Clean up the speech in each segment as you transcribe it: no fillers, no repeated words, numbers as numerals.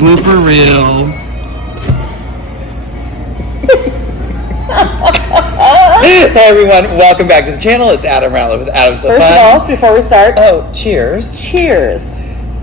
blooper reel. Hey everyone, welcome back to the channel. It's Adam Ratliff with Adam So Fun. First of all, before we start, cheers. Cheers.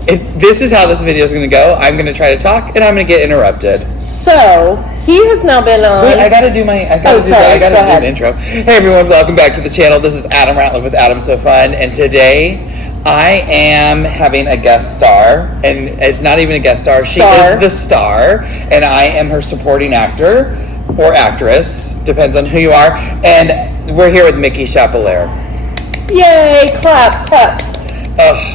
This is how this video is going to go. I'm going to try to talk, and I'm going to get interrupted. So he has now been on. Wait, I got to do the intro. Hey everyone, welcome back to the channel. This is Adam Ratliff with Adam So Fun, and today I am having a guest star, and it's not even a guest star. She is the star, and I am her supporting actor or actress, depends on who you are. And we're here with Micki Chappelear. Yay! Clap, clap.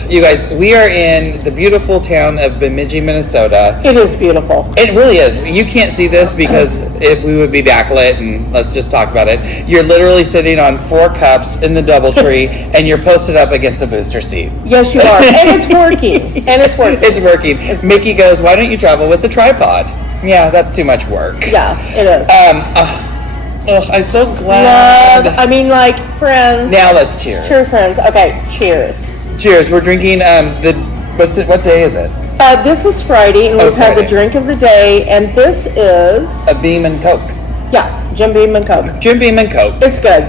You guys, we are in the beautiful town of Bemidji, Minnesota. It is beautiful. It really is. You can't see this because we would be backlit, and let's just talk about it. You're literally sitting on 4 cups in the DoubleTree, and you're posted up against a booster seat. Yes, you are. And it's working. It's working. Micki goes, why don't you travel with the tripod? Yeah, that's too much work. Yeah, it is. I'm so glad. Like friends. Now let's cheers. Cheers, friends. Okay, cheers. Cheers. We're drinking what day is it? This is Friday, and we've had the drink of the day, and this is a Beam and Coke. Yeah, Jim Beam and Coke. Jim Beam and Coke. It's good.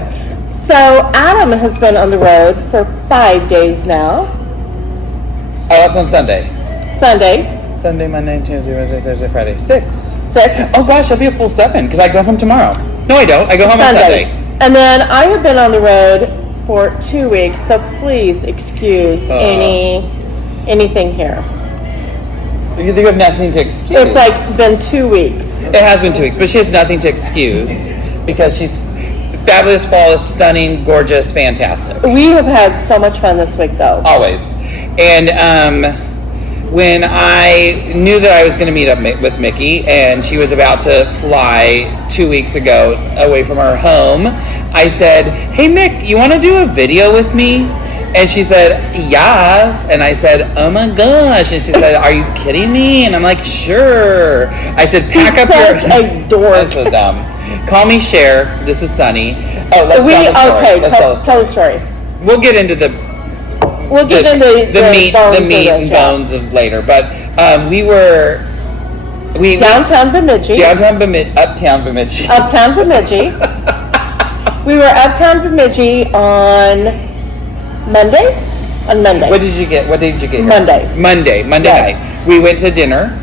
So Adam has been on the road for 5 days now. Oh, that's on Sunday. Sunday, Monday, Tuesday, Wednesday, Thursday, Friday. 6. Oh gosh, I'll be a full 7 because I go home tomorrow. No, I don't. I go home on Sunday. And then I have been on the road for 2 weeks, so please excuse anything here. You have nothing to excuse. It's like been 2 weeks. It has been 2 weeks, but she has nothing to excuse because she's fabulous, flawless, stunning, gorgeous, fantastic. We have had so much fun this week, though. Always. And when I knew that I was going to meet up with Micki, and she was about to fly 2 weeks ago away from her home, I said, hey Mick, you want to do a video with me? And she said, yes. And I said, oh my gosh. And she said, are you kidding me? And I'm like, sure. I said, pack up your... such a dork. That's so dumb. Call me Cher. This is Sunny. Oh, let's tell the story. We'll get into the meat and bones of later. But we downtown Bemidji. Uptown Bemidji. We were uptown Bemidji on Monday. What did you get here? Monday Yes. night. We went to dinner.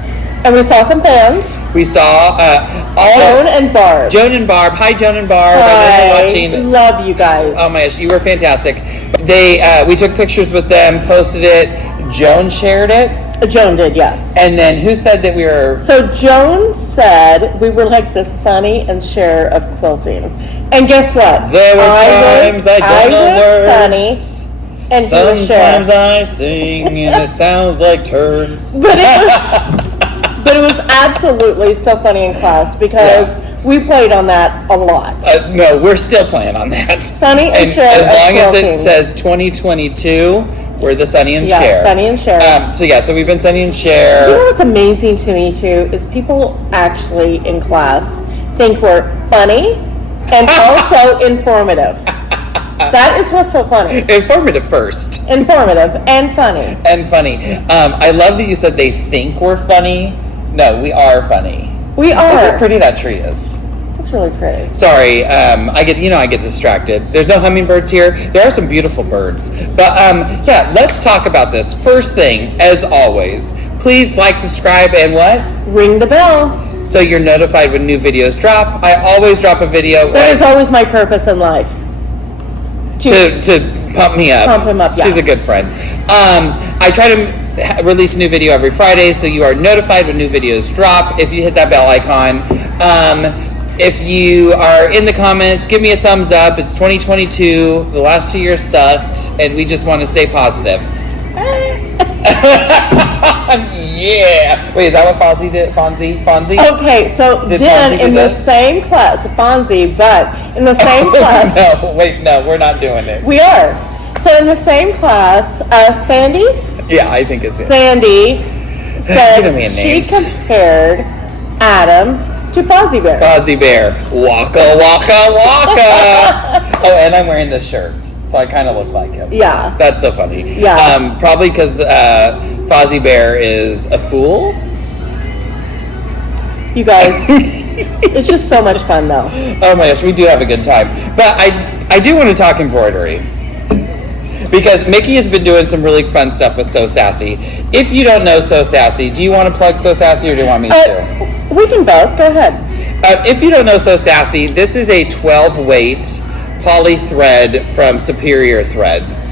And we saw some fans. We saw Joan and Barb. Hi, Joan and Barb. Hi. I know you're watching. Love you guys. Oh my gosh, you were fantastic. We took pictures with them, posted it. Joan shared it. Joan did, yes. And then who said that we were... So Joan said we were like the Sunny and Cher of quilting. And guess what? There were times I don't know words. Sunny and he was Cher. Sometimes I sing and it sounds like turds. But it was absolutely so funny in class because we played on that a lot. No, we're still playing on that. Sunny and Cher. As long as it says 2022, we're the Sunny and Cher. Yeah, Sunny and Cher. So we've been Sunny and Cher. You know what's amazing to me too is people actually in class think we're funny and also informative. That is what's so funny. Informative first. Informative and funny. I love that you said they think we're funny. No, we are funny. We are. Look how pretty that tree is. It's really pretty. Sorry, I get distracted. There's no hummingbirds here. There are some beautiful birds. But let's talk about this. First thing, as always, please like, subscribe, and what? Ring the bell. So you're notified when new videos drop. I always drop a video. That is always my purpose in life. To pump me up. Pump him up, yeah. She's a good friend. I try to release a new video every Friday, so you are notified when new videos drop if you hit that bell icon. If you are in the comments, give me a thumbs up. It's 2022. The last 2 years sucked, and we just want to stay positive. Yeah. Wait, is that what Fonzie did? Fonzie? Okay, so then in the same class, Fonzie, but in the same class. No, we're not doing it. We are. So in the same class, Sandy? Yeah, I think it's Sandy said she compared Adam to Fozzie Bear. Fozzie Bear. Waka, waka, waka. Oh, and I'm wearing this shirt, so I kind of look like him. Yeah. That's so funny. Yeah. Probably because Fozzie Bear is a fool. You guys, it's just so much fun though. Oh my gosh, we do have a good time. But I do want to talk embroidery. Because Micki has been doing some really fun stuff with Sew Sassy. If you don't know Sew Sassy, do you want to plug Sew Sassy or do you want me to? We can both. Go ahead. If you don't know Sew Sassy, this is a 12 weight poly thread from Superior Threads.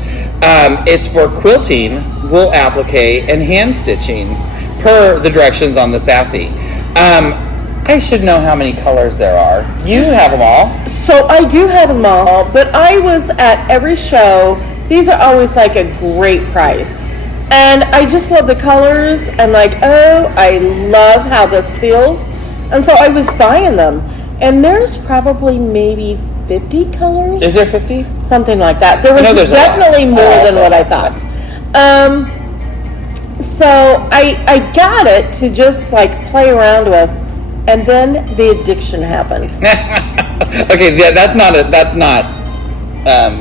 It's for quilting, wool applique, and hand stitching per the directions on the Sassy. I should know how many colors there are. You have them all. So I do have them all, but I was at every show. These are always like a great price. And I just love the colors. I'm like, oh, I love how this feels. And so I was buying them. And there's probably maybe 50 colors. Is there 50? Something like that. There was definitely more than what I thought. So I got it to just like play around with. And then the addiction happened. Okay, that's not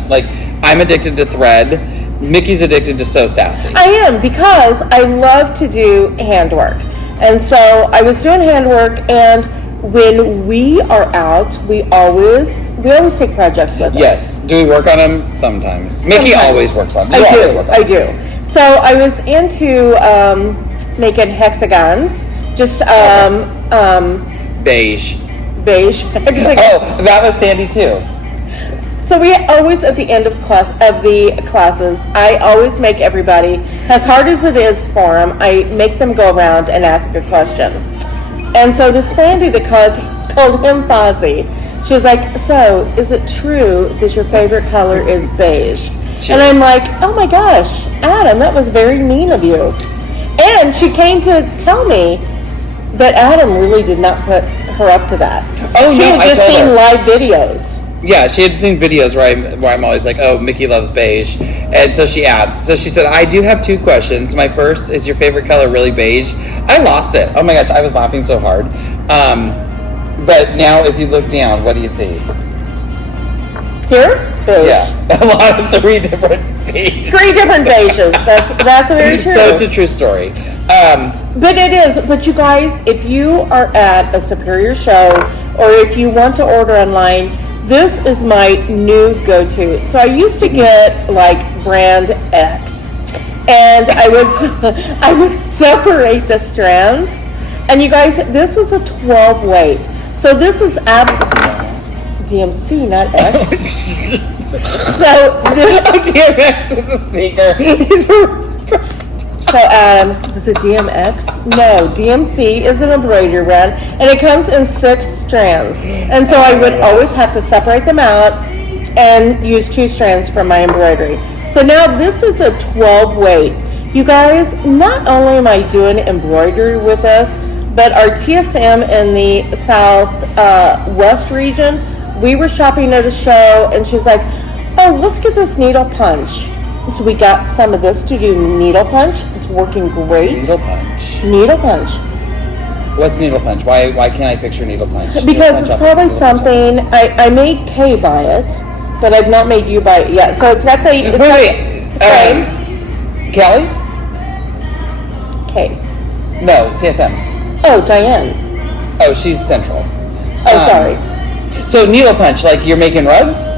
like, I'm addicted to thread. Micki's addicted to Sew Sassy. I am, because I love to do handwork. And so I was doing handwork, and when we are out, we always take projects with us. Yes. Do we work on them? Sometimes. Micki always works on them. I do. So I was into making hexagons. Just beige. Oh, that was Sandy too. So we always, at the end of the classes, I always make everybody, as hard as it is for them, I make them go around and ask a question. And so this Sandy that called him Fozzie, she was like, so is it true that your favorite color is beige? Cheers. And I'm like, oh my gosh, Adam, that was very mean of you. And she came to tell me that Adam really did not put her up to that. Oh, she had just seen live videos. Yeah, she had seen videos where I'm always like, oh, Micki loves beige. And so she asked. So she said, I do have two questions. My first, is your favorite color really beige? I lost it. Oh my gosh, I was laughing so hard. But now if you look down, what do you see? Here? Beige. Yeah, a lot of three different beiges. Three different beiges. That's very true. So it's a true story. But it is. But you guys, if you are at a Superior show, or if you want to order online, this is my new go-to. So I used to get like brand X, and I would separate the strands. And you guys, this is a 12 weight. So this is DMC, not X. So DMX is a seeker. So was it DMX? No, DMC is an embroidery brand, and it comes in 6 strands. And so I would always have to separate them out and use 2 strands for my embroidery. So now this is a 12 weight. You guys, not only am I doing embroidery with this, but our TSM in the Southwest region, we were shopping at a show, and she's like, oh, let's get this needle punch. So we got some of this to do needle punch. It's working great. Needle punch. Needle punch. What's needle punch? Why can't I picture needle punch? Because it's probably something I made Kay buy it, but I've not made you buy it yet. So it's got the Kelly? Kay. No, TSM. Oh, Diane. Oh, she's central. Oh, sorry. So needle punch, like you're making rugs?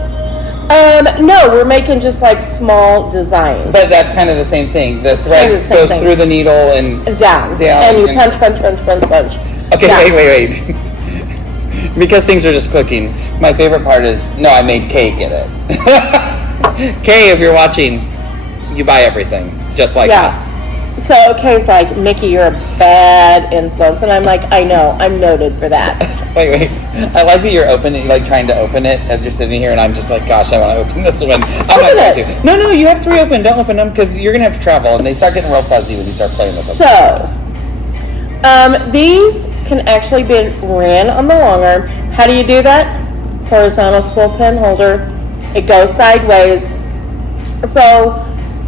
No, we're making just like small designs. But that's kind of the same thing. The thread goes through the needle and down. And you punch. Okay, down. wait. Because things are just clicking. My favorite part is, no, I made Kay get it. Kay, if you're watching, you buy everything, just like us. So Kay's like, Micki, you're a bad influence. And I'm like, I know, I'm noted for that. Wait. I like that you're like trying to open it as you're sitting here, and I'm just like, gosh, I want to open this one. I'm not going to. No, you have 3 open. Don't open them, because you're going to have to travel, and they start getting real fuzzy when you start playing with them. So, these can actually be ran on the long arm. How do you do that? Horizontal spool pin holder. It goes sideways. So,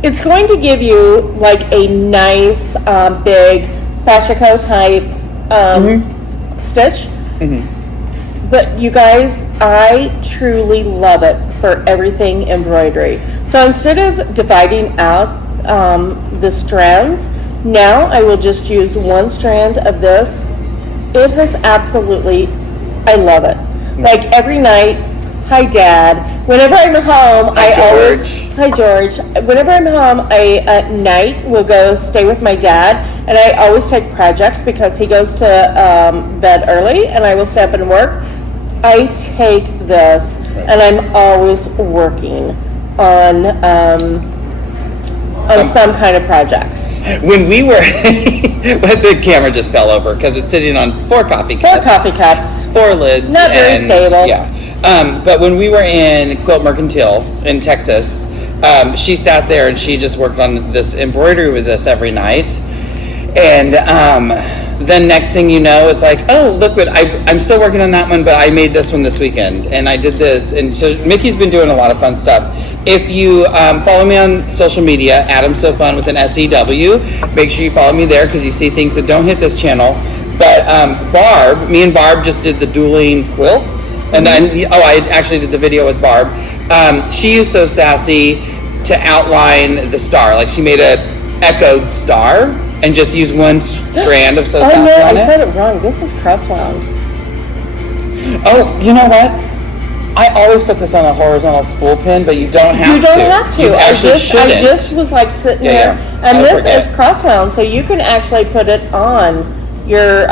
it's going to give you like a nice big sashiko type stitch. Mm-hmm. But you guys, I truly love it for everything embroidery. So instead of dividing out the strands, now I will just use one strand of this It has absolutely, I love it. Like every night, hi Dad. Whenever I'm home, hi George. Whenever I'm home, I at night will go stay with my dad, and I always take projects because he goes to bed early, and I will stay up and work. I take this, and I'm always working on some kind of project. When we were, the camera just fell over because it's sitting on 4 coffee cups. 4 lids. Not very stable. Yeah. But when we were in Quilt Mercantile in Texas, she sat there and she just worked on this embroidery with us every night. And then next thing you know, it's like, oh, look what I'm still working on that one, but I made this one this weekend, and I did this. And so Micki's been doing a lot of fun stuff. If you follow me on social media, Adam's So Fun with an SEW, make sure you follow me there because you see things that don't hit this channel. But me and Barb just did the dueling quilts, and then I actually did the video with Barb. She used Sew Sassy to outline the star, like she made a echoed star and just used one strand of Sew Sassy on it. I said it wrong. This is cross wound. Oh, you know what? I always put this on a horizontal spool pin, but you don't have to. You don't have to. You actually shouldn't. I just was like sitting there, and this is cross wound, so you can actually put it on your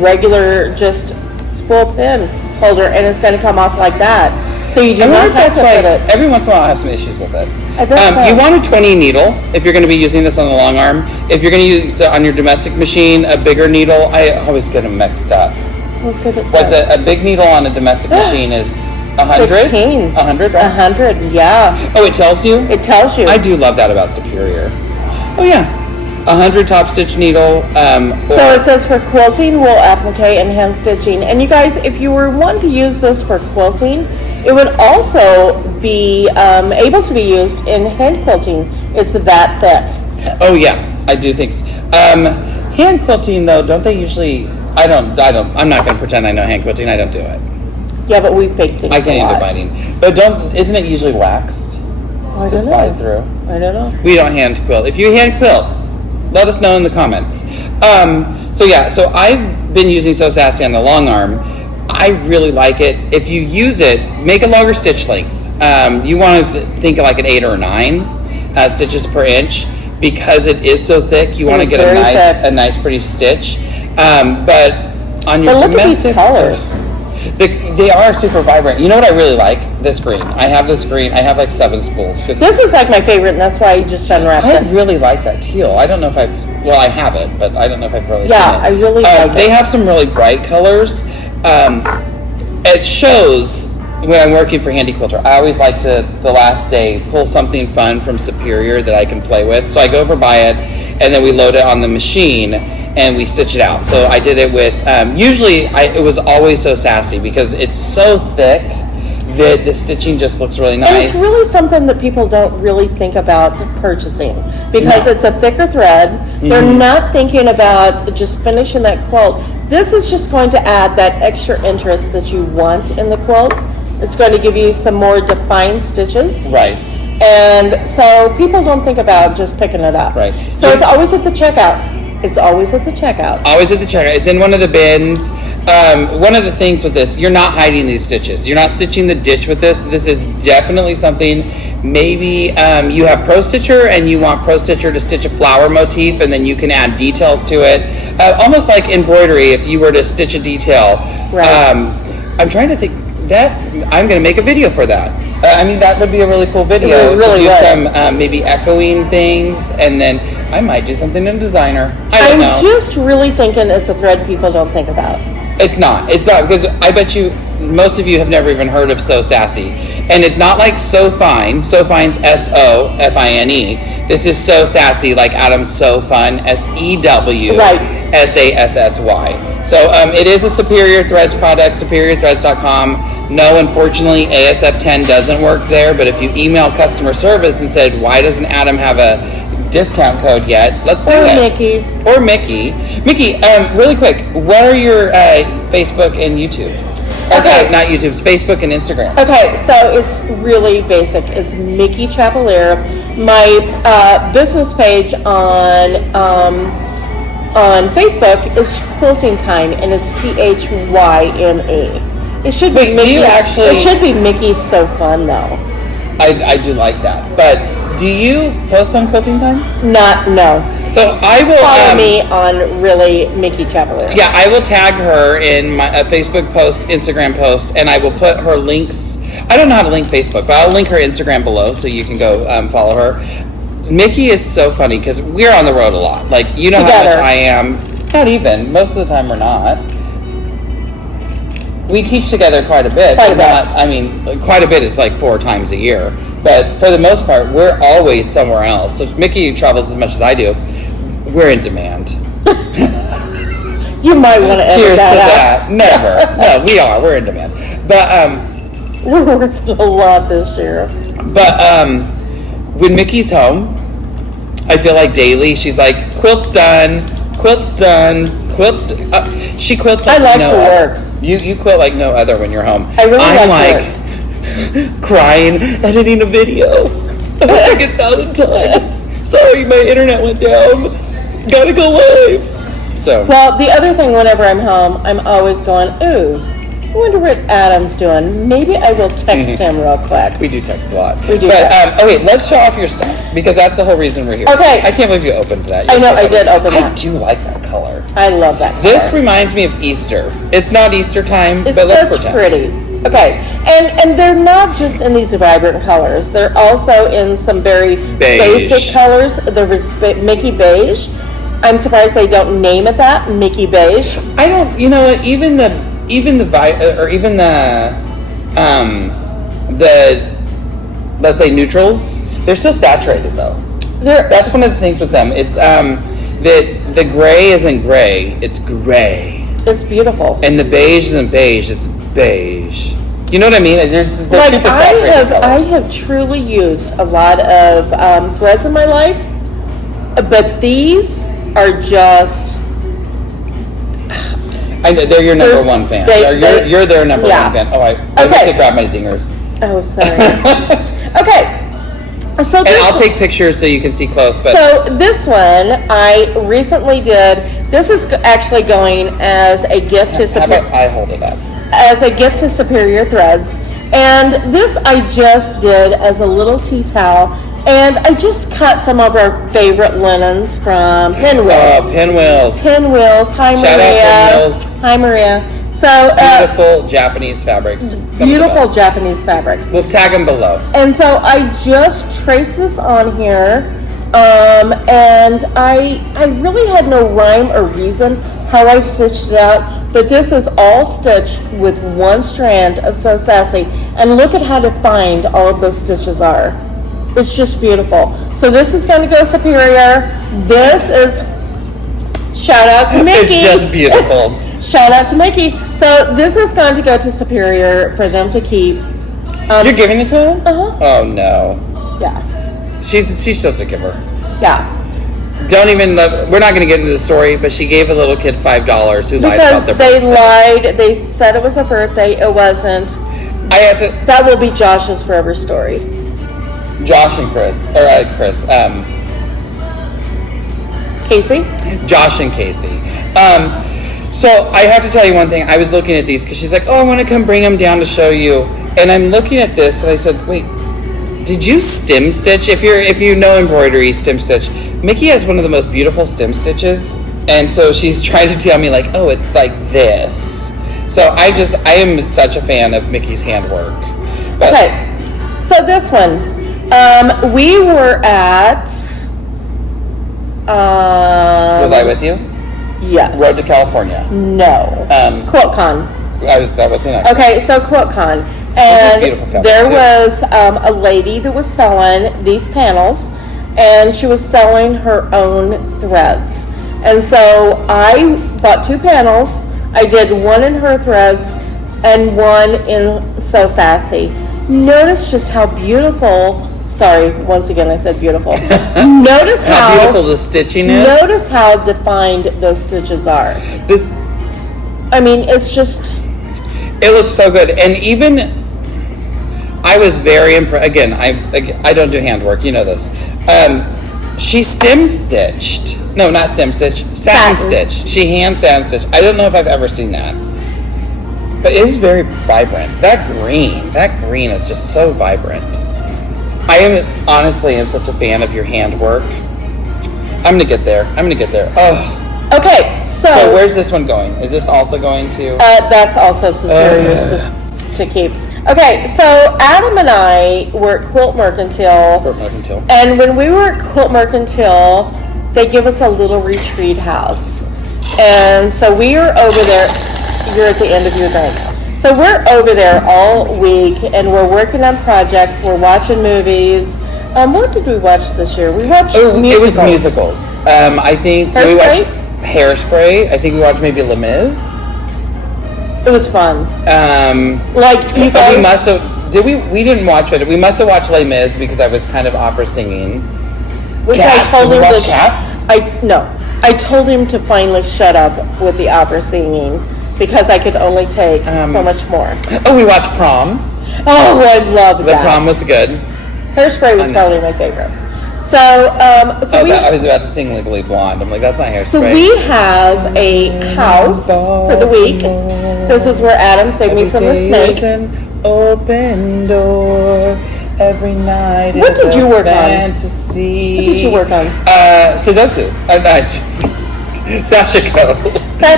regular just spool pin holder, and it's going to come off like that. So you do not have to put it. Every once in a while I have some issues with it. I bet so. You want a 20 needle if you're going to be using this on the long arm. If you're going to use it on your domestic machine, a bigger needle, I always get them mixed up. Let's see what it What's says. a big needle on a domestic machine is 100? 16. 100, right? 100, yeah. Oh, it tells you? It tells you. I do love that about Superior. Oh, yeah. 100 top stitch needle. So it says for quilting, wool applique, and hand stitching. And you guys, if you were wanting to use this for quilting, it would also be able to be used in hand quilting. It's that thick. Oh yeah, I do think so. Hand quilting though, don't they usually? I'm not going to pretend I know hand quilting. I don't do it. Yeah, but we fake things. I can't end up biting. But isn't it usually waxed? I to don't slide know. through. I don't know. We don't hand quilt. If you hand quilt, let us know in the comments. So I've been using Sew Sassy on the long arm. I really like it. If you use it, make a longer stitch length. You want to think like an 8 or 9 stitches per inch because it is so thick. You want to get a nice pretty stitch. But on your look domestic at these colors. They are super vibrant. You know what I really like? This green. I have this green. I have like 7 spools. This is like my favorite, and that's why I just unwrapped it. I really like that teal. I don't know if I have it, but I don't know if I've really seen it. Yeah, I really like it. They have some really bright colors. It shows when I'm working for Handi Quilter, I always like to, the last day, pull something fun from Superior that I can play with. So I go over buy it, and then we load it on the machine, and we stitch it out. So I did it with, it was always Sew Sassy because it's so thick that the stitching just looks really nice. And it's really something that people don't really think about purchasing because it's a thicker thread. Mm-hmm. They're not thinking about just finishing that quilt. This is just going to add that extra interest that you want in the quilt. It's going to give you some more defined stitches. Right. And so people don't think about just picking it up. Right. So it's always at the checkout. It's always at the checkout. Always at the checkout. It's in one of the bins. One of the things with this, you're not hiding these stitches. You're not stitching the ditch with this. This is definitely something, maybe you have Pro Stitcher and you want Pro Stitcher to stitch a flower motif and then you can add details to it. Almost like embroidery if you were to stitch a detail. Right. I'm trying to think that I'm going to make a video for that. That would be a really cool video to do some maybe echoing things, and then I might do something in Designer. I'm just really thinking it's a thread people don't think about. It's not because I bet you most of you have never even heard of Sew Sassy, and it's not like So Fine. So Fine's SOFINE. This is Sew Sassy, like Adam's So Fun, SEW, right. SASSY. So it is a Superior Threads product, superiorthreads.com. No, unfortunately, ASF10 doesn't work there, but if you email customer service and said, why doesn't Adam have a discount code yet, let's do it. Or Micki. Micki, really quick, what are your Facebook and YouTubes? Okay, not YouTube's, Facebook and Instagram. Okay, so it's really basic. It's Micki Chappelear. My business page on on Facebook is Quilting Time, and it's THYME. It should be Wait, do you actually- It should be Micki's So Fun though. I do like that. But do you post on Quilting Time? No. So I will Follow me on really Micki Chappelear. Yeah, I will tag her in my Facebook post, Instagram post, and I will put her links. I don't know how to link Facebook, but I'll link her Instagram below so you can go follow her. Micki is so funny because we're on the road a lot. Like, you know how much Together. I am. Not even. Most of the time we're not. We teach together quite a bit. Quite a bit. I mean, quite a bit is like 4 times a year. But for the most part, we're always somewhere else. So Micki travels as much as I do. We're in demand. You might want to edit Cheers to that that. Never. No, we are. We're in demand. But out. We're working a lot this year. when Micki's home, I feel like daily she's like, quilt's done, she quilts like I like no to other. work. You quilt like no other when you're home. I really I'm like like crying, editing a video. I don't think it's out in time. Sorry, my internet went down. Gotta go live. So Well, the other thing, whenever I'm home, I'm always going, ooh, I wonder what Adam's doing. Maybe I will text him real quick. we do text a lot. We do But text. okay, let's show off your stuff because that's the whole reason we're here. Okay. I can't believe you opened that. I You're know, so I did funny. open I that. do like that color. I love that This color. reminds me of Easter. It's not Easter time, It's but let's such pretend. pretty. Okay, and they're not just in these vibrant colors. They're also in some very Beige. basic colors. The Micki Beige. I'm surprised they don't name it that, Micki Beige. I don't. You know what? Even the let's say neutrals. They're still saturated though. That's one of the things with them. It's the gray isn't gray. It's gray. It's beautiful. And the beige isn't beige. It's beige. You know what I mean? They're Like super I saturated colors. have truly used a lot of threads in my life, but these are just I know, they're your number There's- one fan. they- You're their number yeah. one fan. Oh, I Okay. have to grab my zingers. oh sorry. Okay, so And this I'll take pictures so you can see close. But So this one I recently did. This is actually going as a gift to how about I hold it up? Superior Threads, and this I just did as a little tea towel, and I just cut some of our favorite linens from Pinwheels. Pinwheels. Pinwheels. Hi Shout out Maria. Pinwheels. Hi Maria. So Beautiful Japanese fabrics. Some of the beautiful best. Japanese fabrics. We'll tag them below. And so I just traced this on here, and I really had no rhyme or reason how I stitched it out, but this is all stitched with one strand of Sew Sassy, and look at how defined all of those stitches are. It's just beautiful. So this is going to go Superior. This is, shout out to Micki. It's just beautiful. Shout out to Micki. So this is going to go to Superior for them to keep. You're giving it to him? Uh-huh. Oh no. Yeah. She's such a giver. Yeah. Don't even we're not gonna get into the story, but she gave a little kid $5 who lied about Because their they birthday. lied. They said it was her birthday. It wasn't. I had to That will be Josh's forever story. Josh and Chris. Casey? Josh and Casey. So I have to tell you one thing. I was looking at these because she's like, "Oh, I want to come bring them down to show you." And I'm looking at this, and I said, "Wait, did you stem stitch? If you know embroidery, stem stitch. Micki has one of the most beautiful stem stitches, and so she's trying to tell me like, oh, it's like this. So I am such a fan of Micki's handwork. But Okay. So this one, we were at. was I with you? Yes. Road to California. No. QuiltCon. That was the next. Okay, so QuiltCon, This is and beautiful fabric, there too. was a lady that was selling these panels, and she was selling her own threads. And so I bought 2 panels. I did one in her threads and one in Sew Sassy. Notice just how beautiful. Sorry, once again I said beautiful. Notice How beautiful the stitching is. Notice how defined those stitches are. I mean, it's just. It looks so good, and even I was very impressed. Again, I don't do handwork, you know this. She stem stitched No, not stem stitch. Satin stitch. She hand satin stitch. I don't know if I've ever seen that. But it is very vibrant. That green is just so vibrant. I am such a fan of your handwork. I'm gonna get there. Oh. Okay, so where's this one going? Is this also going to? That's also superiors to keep. Okay, so Adam and I were at Quilt Mercantile. And when we were at Quilt Mercantile, they give us a little retreat house. And so we were over there. You're at the end of your drink. So we're over there all week, and we're working on projects. We're watching movies. What did we watch this year? We watched musicals. It was musicals. I think we watched Hairspray. I think we watched maybe Les Mis. It was fun. Like you guys, we must have. Did we? We didn't watch it. We must have watched Les Mis because I was kind of opera singing. Cats. I told him to Cats. I told him to finally shut up with the opera singing because I could only take so much more. Oh, we watched Prom. Oh, I love that. The Prom was good. Hairspray was probably my favorite. So, I was about to sing Legally Blonde. I'm like, that's not Hairspray. So we have a house for the week. This is where Adam saved me from the snake. An open door every night. What did you work on? Fantasy. What did you work on? Sudoku. Sashiko.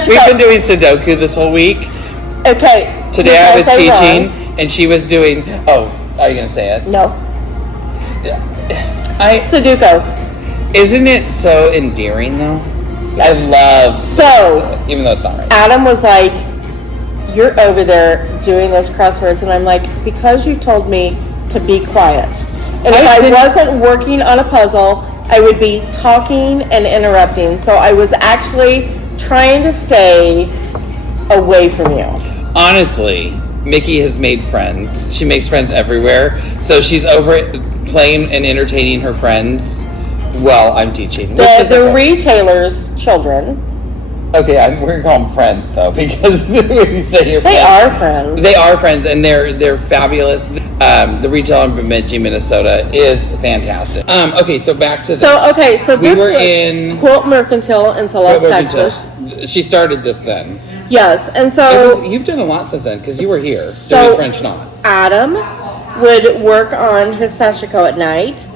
We've been doing Sudoku this whole week. Okay. Today I was teaching, and she was doing. Oh, are you gonna say it? No. Sudoku. Isn't it so endearing though? I love even though it's not right. Adam was like, "You're over there doing those crosswords," and I'm like, "Because you told me to be quiet, and if I wasn't working on a puzzle, I would be talking and interrupting." So I was actually trying to stay away from you. Honestly, Micki has made friends. She makes friends everywhere. So she's over playing and entertaining her friends while I'm teaching. The retailers' children. Okay, we're going to call them friends, though, because when you say your friends. They are friends. They are friends, and they're fabulous. The retail in Bemidji, Minnesota is fantastic. Okay, so back to this. So we this were was in Quilt Mercantile in Celeste, Texas. She started this then. Yes, and so you've done a lot since then because you were here doing French knots. Adam would work on his sashiko at night,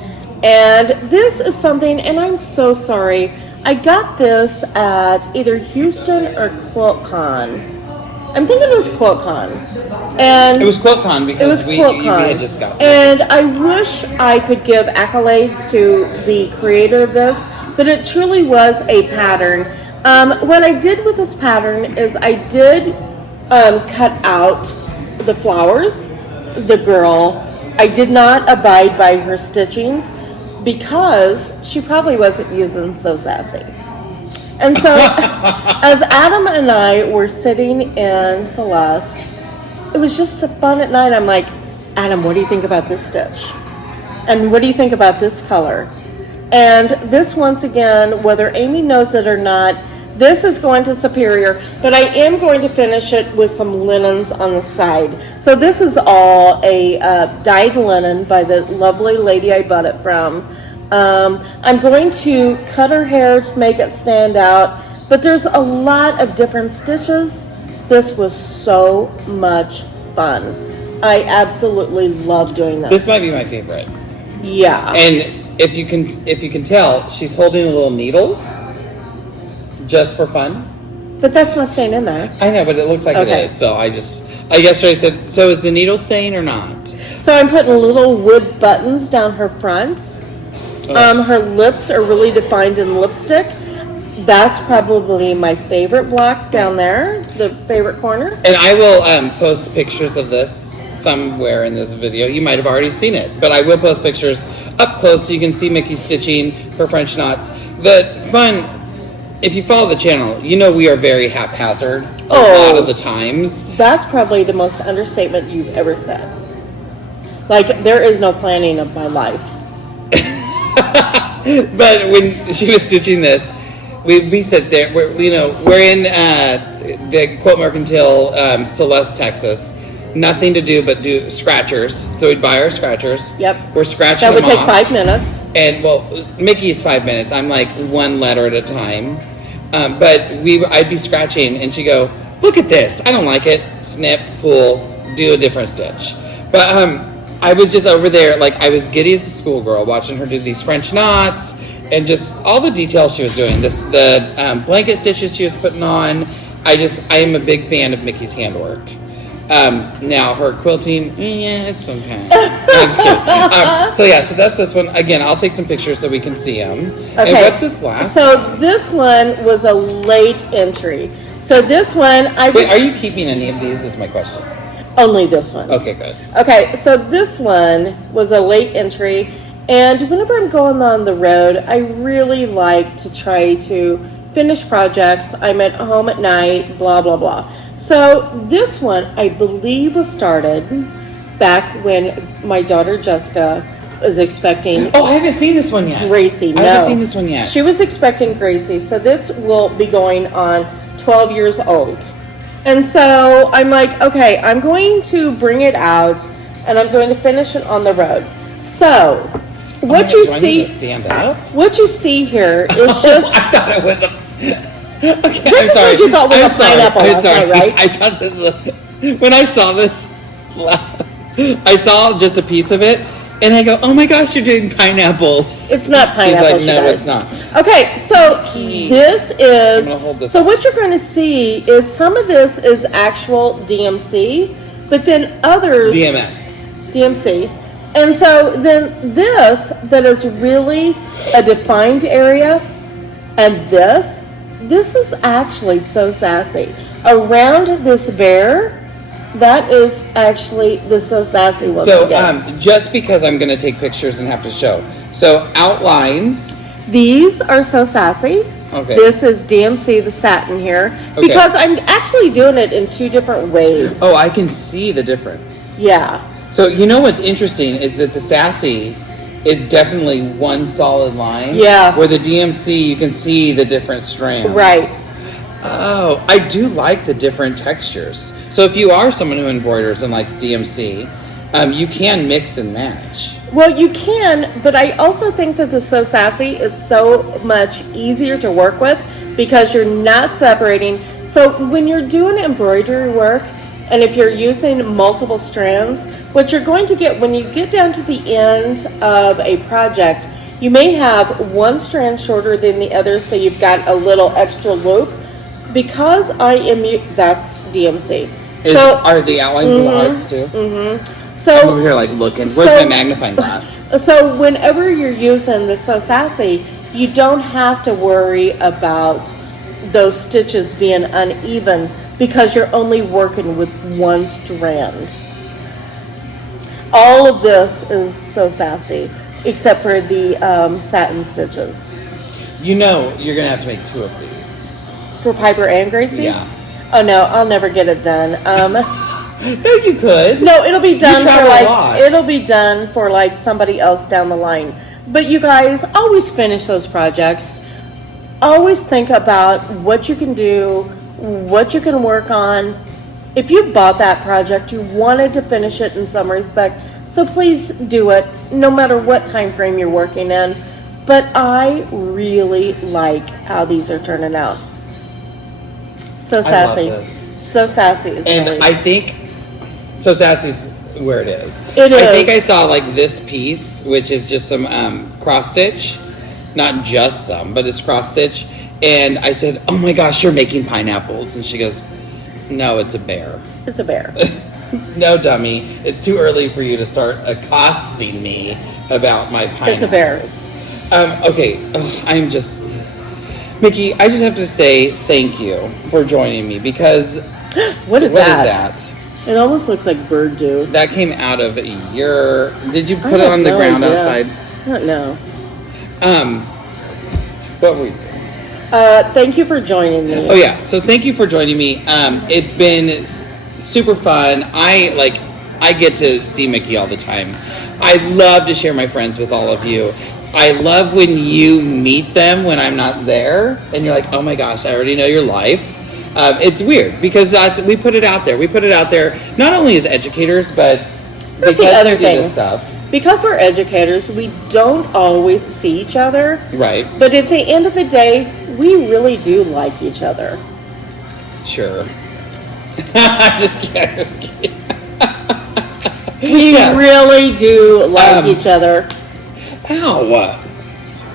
and this is something. And I'm so sorry. I got this at either Houston or QuiltCon. I'm thinking it was QuiltCon. And it was QuiltCon because we had just got it. And I wish I could give accolades to the creator of this, but it truly was a pattern. What I did with this pattern is I did cut out the flowers, the girl. I did not abide by her stitchings because she probably wasn't using Sew Sassy. And so as Adam and I were sitting in Celeste, it was just fun at night. I'm like, Adam, what do you think about this stitch? And what do you think about this color? And this, once again, whether Amy knows it or not, this is going to Superior, but I am going to finish it with some linens on the side. So this is all a dyed linen by the lovely lady I bought it from. I'm going to cut her hair to make it stand out, but there's a lot of different stitches. This was so much fun. I absolutely love doing this. This might be my favorite. Yeah. And if you can tell, she's holding a little needle. Just for fun? But that's not staying in there. I know, but it looks like it is. So I yesterday said, so is the needle staying or not? So I'm putting little wood buttons down her front. Her lips are really defined in lipstick. That's probably my favorite block down there, the favorite corner. And I will post pictures of this somewhere in this video. You might have already seen it, but I will post pictures up close so you can see Micki stitching her French knots. The fun... If you follow the channel, you know we are very haphazard a lot of the times. That's probably the most understatement you've ever said. Like, there is no planning of my life. But when she was stitching this, we sit there. We're in the Quilt Mercantile, Celeste, Texas, nothing to do but do scratchers. So we'd buy our scratchers. Yep. We're scratching That would them take off. 5 minutes. And well, Mickey's 5 minutes. I'm like one letter at a time. But I'd be scratching, and she'd go, "Look at this. I don't like it." Snip, pull, do a different stitch. But I was just over there, like I was giddy as a schoolgirl, watching her do these French knots and just all the details she was doing. The blanket stitches she was putting on. I am a big fan of Mickey's handwork. Now her quilting, yeah, it's fun kind. I'm just kidding. So that's this one. Again, I'll take some pictures so we can see them. Okay. And what's this last? So this one was a late entry. So this one, Wait, are you keeping any of these? Is my question. Only this one. Okay, good. Okay, so this one was a late entry, and whenever I'm going on the road, I really like to try to finish projects. I'm at home at night, blah, blah, blah. So this one, I believe, was started back when my daughter Jessica was expecting. Oh, I haven't seen this one yet. Gracie, no. I haven't seen this one yet. She was expecting Gracie, so this will be going on 12 years old. And so I'm like, okay, I'm going to bring it out, and I'm going to finish it on the road. So what you see, stand up? What you see here is just. I thought it was a. Okay, this is what you thought was a pineapple last night, right? I thought this was, when I saw this, I saw just a piece of it, and I go, "Oh my gosh, you're doing pineapples!" It's not pineapple. She's like, "No, it's not." Okay, so this is. I'm gonna hold this so up. what you're going to see is some of this is actual DMC, but then others DMC. And so then this that is really a defined area, and this is actually So Sassy. Around this bear, that is actually the So Sassy one. So just because I'm going to take pictures and have to show. So outlines. These are So Sassy. Okay. This is DMC, the satin here, because I'm actually doing it in 2 different ways. Oh, I can see the difference. Yeah. So you know what's interesting is that the Sassy is definitely one solid line. Yeah. Where the DMC, you can see the different strands. Right. Oh, I do like the different textures. So if you are someone who embroiders and likes DMC, you can mix and match. Well, you can, but I also think that the So Sassy is so much easier to work with because you're not separating. So when you're doing embroidery work, and if you're using multiple strands, what you're going to get when you get down to the end of a project, you may have one strand shorter than the other, so you've got a little extra loop. Because that's DMC. Are the outlines large too? Mm-hmm. So I'm over here like looking. Where's my magnifying glass? So whenever you're using the So Sassy, you don't have to worry about those stitches being uneven because you're only working with one strand. All of this is So Sassy, except for the satin stitches. You know you're going to have to make 2 of these. For Piper and Gracie? Yeah. Oh no, I'll never get it done. No, you could. No, it'll be done for a lot. Somebody else down the line. But you guys always finish those projects. Always think about what you can do, what you can work on. If you bought that project, you wanted to finish it in some respect, so please do it, no matter what time frame you're working in. But I really like how these are turning out. So Sassy. I love this. So Sassy is And great. I think So Sassy's where it is. It is. I think I saw like this piece, which is just some cross stitch. Not just some, but it's cross stitch. And I said, "Oh my gosh, you're making pineapples." And she goes, "No, it's a bear." It's a bear. No, dummy. It's too early for you to start accosting me about my pineapples. It's a bear. Okay, I'm just... Micki, I just have to say thank you for joining me because... What is that? That? It almost looks like bird dew. That came out of your... Did you put it on the ground outside? I don't know. What were you saying? Thank you for joining me. Oh yeah, so thank you for joining me. It's been super fun. I get to see Micki all the time. I love to share my friends with all of you. I love when you meet them when I'm not there, and you're like, "Oh my gosh, I already know your life." it's weird because we put it out there. We put it out there not only as educators, but There's because the other we do things. this stuff. Because we're educators, we don't always see each other. Right. But at the end of the day, we really do like each other. Sure. just kidding. We really do like each other. Ow.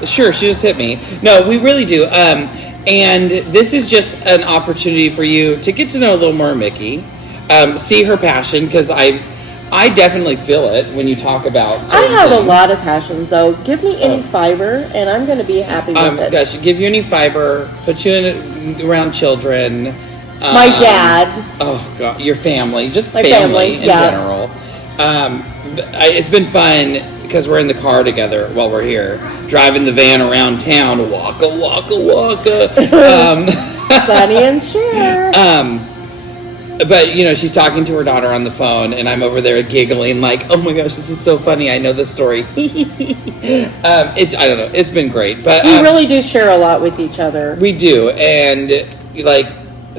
Sure, she just hit me. No, we really do. And this is just an opportunity for you to get to know a little more Micki. See her passion, because I definitely feel it when you talk about I certain have things. a lot of passions, though. Give me any fiber, and I'm going to be happy with it. Gosh, give you any fiber, put you around children. My dad. Oh, God, your family. Just My family in yeah. general. It's been fun because we're in the car together while we're here, driving the van around town. Waka, waka, waka. Sonny and Cher. But, you know, she's talking to her daughter on the phone, and I'm over there giggling like, oh my gosh, this is so funny. I know this story. I don't know. It's been great. But We really do share a lot with each other. we do. And,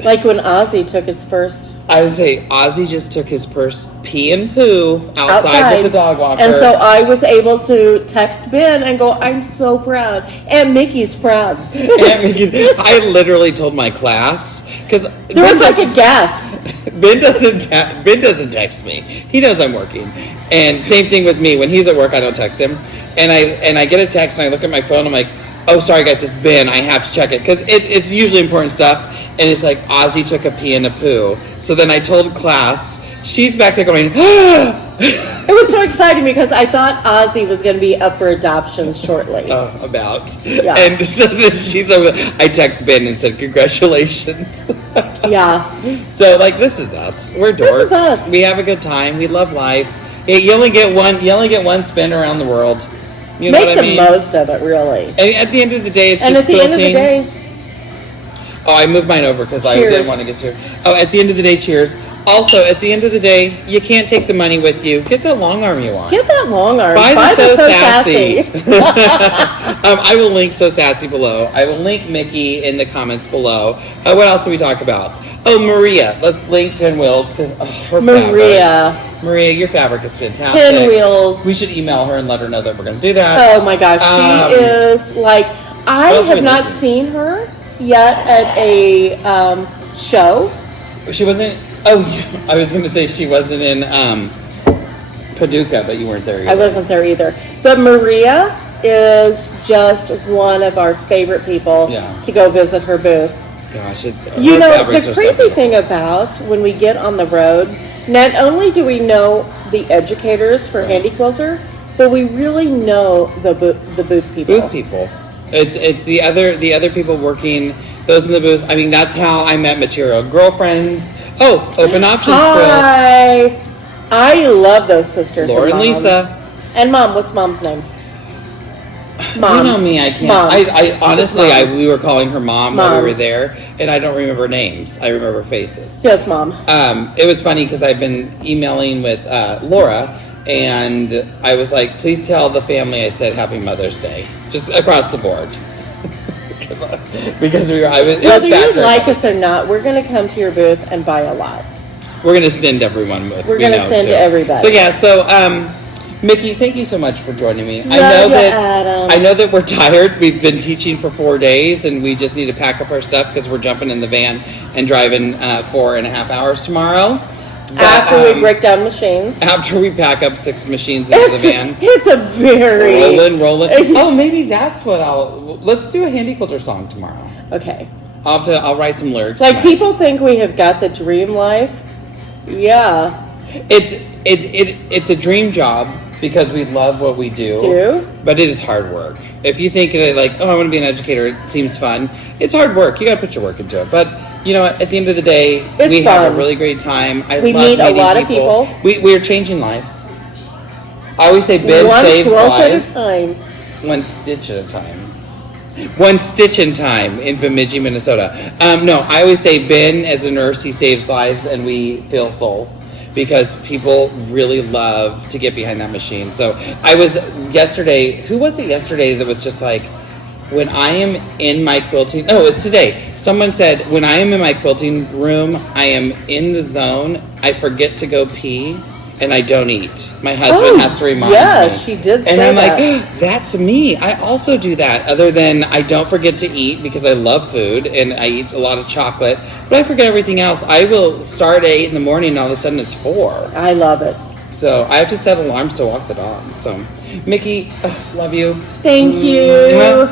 Like when Ozzy took his first... I would say Ozzy just took his first pee and poo outside with the dog walker. And so I was able to text Ben and go, I'm so proud. And Mickey's proud. I literally told my class, because There was like a gasp. Ben doesn't text me. He knows I'm working. And same thing with me. When he's at work, I don't text him. And I get a text and I look at my phone. I'm like, oh, sorry guys, it's Ben. I have to check it, because it's usually important stuff. And it's like, Ozzy took a pee and a poo. So then I told class, she's back there going, It was so exciting because I thought Ozzy was going to be up for adoption shortly. about. Yeah. And so then she's over. I text Ben and said, congratulations. Yeah. So, like, this is us. We're dorks. This is us. We have a good time. We love life. You only get one spin around the world. You know Make what the I mean? most of it, really. And at the end of the day, it's And just at the end of the quilting. day, Oh, I moved mine over because I Cheers. didn't want to get to. Oh, at the end of the day, cheers. Also, at the end of the day, you can't take the money with you. Get that long arm you want. get that long arm. Buy the Sew So Sassy. I will link So Sassy below. I will link Micki in the comments below. What else did we talk about? Oh, Maria. Let's link Pinwheels, because her fabric. Maria, your fabric is fantastic. Pinwheels. We should email her and let her know that we're going to do that. Oh my gosh, she is like, I What else are have we not thinking? seen her yet at a show. She wasn't. Oh, I was going to say she wasn't in Paducah, but you weren't there either. I wasn't there either. But Maria is just one of our favorite people Yeah. to go visit her booth. Gosh, it's You her know, fabrics the are crazy so thing about when we get on the road, not only do we know the educators for Handi Quilter, but we really know the booth people. Booth people. It's the other people working, those in the booth. I mean, that's how I met Material Girlfriends. Oh, Open Options Quilts. Hi. I love those sisters. Laura and Mom. Lisa. And Mom. What's Mom's name? Mom. You know me, I can't. Mom. I honestly, Mom. we were calling her mom while Mom. we were there, and I don't remember names. I remember faces. Yes, Mom. It was funny because I've been emailing with Laura, and I was like, please tell the family I said Happy Mother's Day, just across the board. because we were, Whether you like us or not, we're going to come to your booth and buy a lot. we're going to send everyone with. We're going to send everybody. So yeah, Micki, thank you so much for joining me. Love you, Adam. I know that we're tired. We've been teaching for 4 days, and we just need to pack up our stuff because we're jumping in the van and driving 4.5 hours tomorrow. But, After we break down machines. after we pack up 6 machines into the van. It's a very... Rolling. Oh, maybe that's what let's do a Handi Quilter song tomorrow. Okay. I'll write some lyrics. Like, tonight. people think we have got the dream life. Yeah. It's a dream job because we love what we do. But it is hard work. If you think that, like, oh, I want to be an educator, it seems fun. It's hard work. You got to put your work into it. But you know, at the end of the day, we have a really great time. We love meet a meeting lot of people. We are changing lives. I always say Ben One saves quilt lives. at a time. One stitch at a time. One stitch in time in Bemidji, Minnesota. No, I always say Ben, as a nurse, he saves lives and we fill souls. Because people really love to get behind that machine. So I was yesterday, who was it yesterday that was just like, when I am in my quilting, oh, it's today. Someone said, when I am in my quilting room, I am in the zone. I forget to go pee and I don't eat. My husband has to remind me. Yeah, she did say and I'm that. like, that's me. I also do that. Other than I don't forget to eat because I love food and I eat a lot of chocolate. But I forget everything else. I will start at 8 in the morning and all of a sudden it's 4. I love it. So I have to set alarms to walk the dog. So, Micki, love you. Thank you.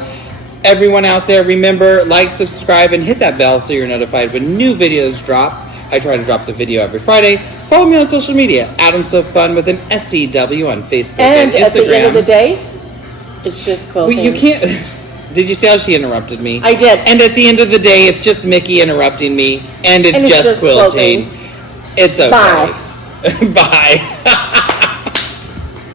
Everyone out there, remember, like, subscribe, and hit that bell so you're notified when new videos drop. I try to drop the video every Friday. Follow me on social media, AdamSoFun with an SCW on Facebook and Instagram. And at the end of the day, it's just quilting. Well, you can't... Did you see how she interrupted me? I did. And at the end of the day, it's just Micki interrupting me, and it's just quilting. It's okay. Bye. Bye.